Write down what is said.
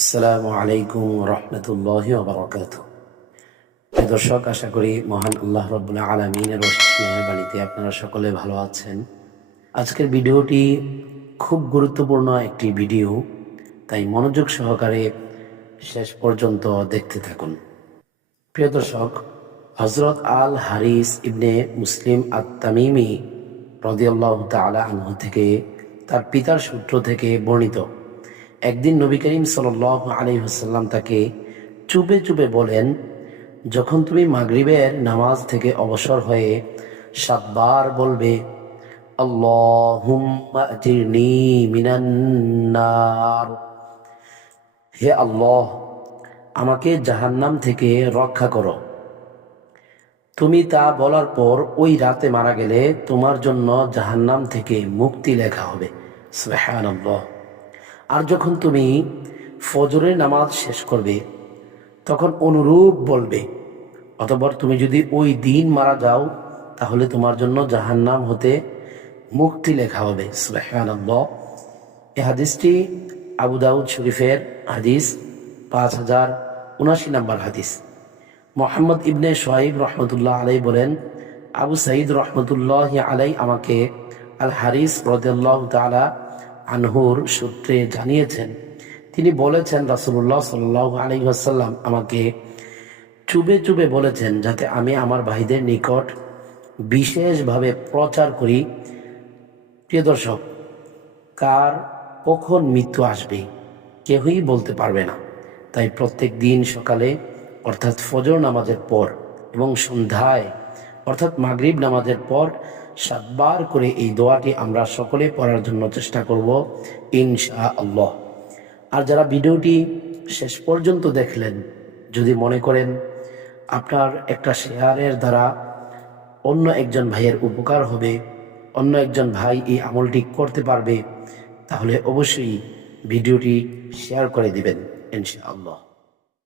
আসসালামু আলাইকুম রহমতুল্লাহ বারকাত দর্শক, আশা করি মহান আল্লাহ রব্বুল্লাহ আলমিনের স্নেহের বাণীতে আপনারা সকলে ভালো আছেন। আজকের ভিডিওটি খুব গুরুত্বপূর্ণ একটি ভিডিও, তাই মনোযোগ সহকারে শেষ পর্যন্ত দেখতে থাকুন। প্রিয় দর্শক হজরত আল হারিস ইবনে মুসলিম আত তামিমি রদিয়াল্লাহ তালা আনহু থেকে তার পিতার সূত্র থেকে বর্ণিত একদিন নবী করিম সাল আলী হাসাল্লাম তাকে চুপে চুপে বলেন, যখন তুমি মাগরিবের নামাজ থেকে অবসর হয়ে সাতবার বলবে হে আল্লাহ, আমাকে জাহান্নাম থেকে রক্ষা করো। তুমি তা বলার পর ওই রাতে মারা গেলে তোমার জন্য জাহান্নাম থেকে মুক্তি লেখা হবে। সুবহানাল্লাহ। আর যখন তুমি ফজরের নামাজ শেষ করবে, তখন অনুরূপ বলবে, অতপর তুমি যদি ওই দিন মারা যাও, তাহলে তোমার জন্য জাহান্নাম হতে মুক্তি লেখা হবে। এই হাদিসটি আবু দাউদ শরীফের হাদিস, পাঁচ হাজার উনাশি নাম্বার হাদিস। মোহাম্মদ ইবনে সোহাইব রহমতুল্লাহ আলাই বলেন, আবু সাইদ রহমতুল্লাহ আলাই আমাকে আল হারিস রদাল্লাহ আনহুর সূত্রে জানিয়েছেন, তিনি বলেছেন রাসুল্লাহ সাল্লাহ আলী আসাল্লাম আমাকে চুবে চুবে বলেছেন যাতে আমি আমার ভাইদের নিকট বিশেষভাবে প্রচার করি। প্রিয় দর্শক, কার কখন মৃত্যু আসবে কেউই বলতে পারবে না। তাই প্রত্যেক দিন সকালে, অর্থাৎ ফজর নামাজের পর এবং সন্ধ্যায়, অর্থাৎ মাগরিব নামাজের পর সাতবার করে এই দোয়াটি আমরা সকলে পড়ার জন্য চেষ্টা করব ইনশা আল্লাহ আর যারা ভিডিওটি শেষ পর্যন্ত দেখলেন, যদি মনে করেন আপনার একটা শেয়ারের দ্বারা অন্য একজন ভাইয়ের উপকার হবে, অন্য একজন ভাই এই আমলটি করতে পারবে, তাহলে অবশ্যই ভিডিওটি শেয়ার করে দিবেন, ইনশাআল্লাহ।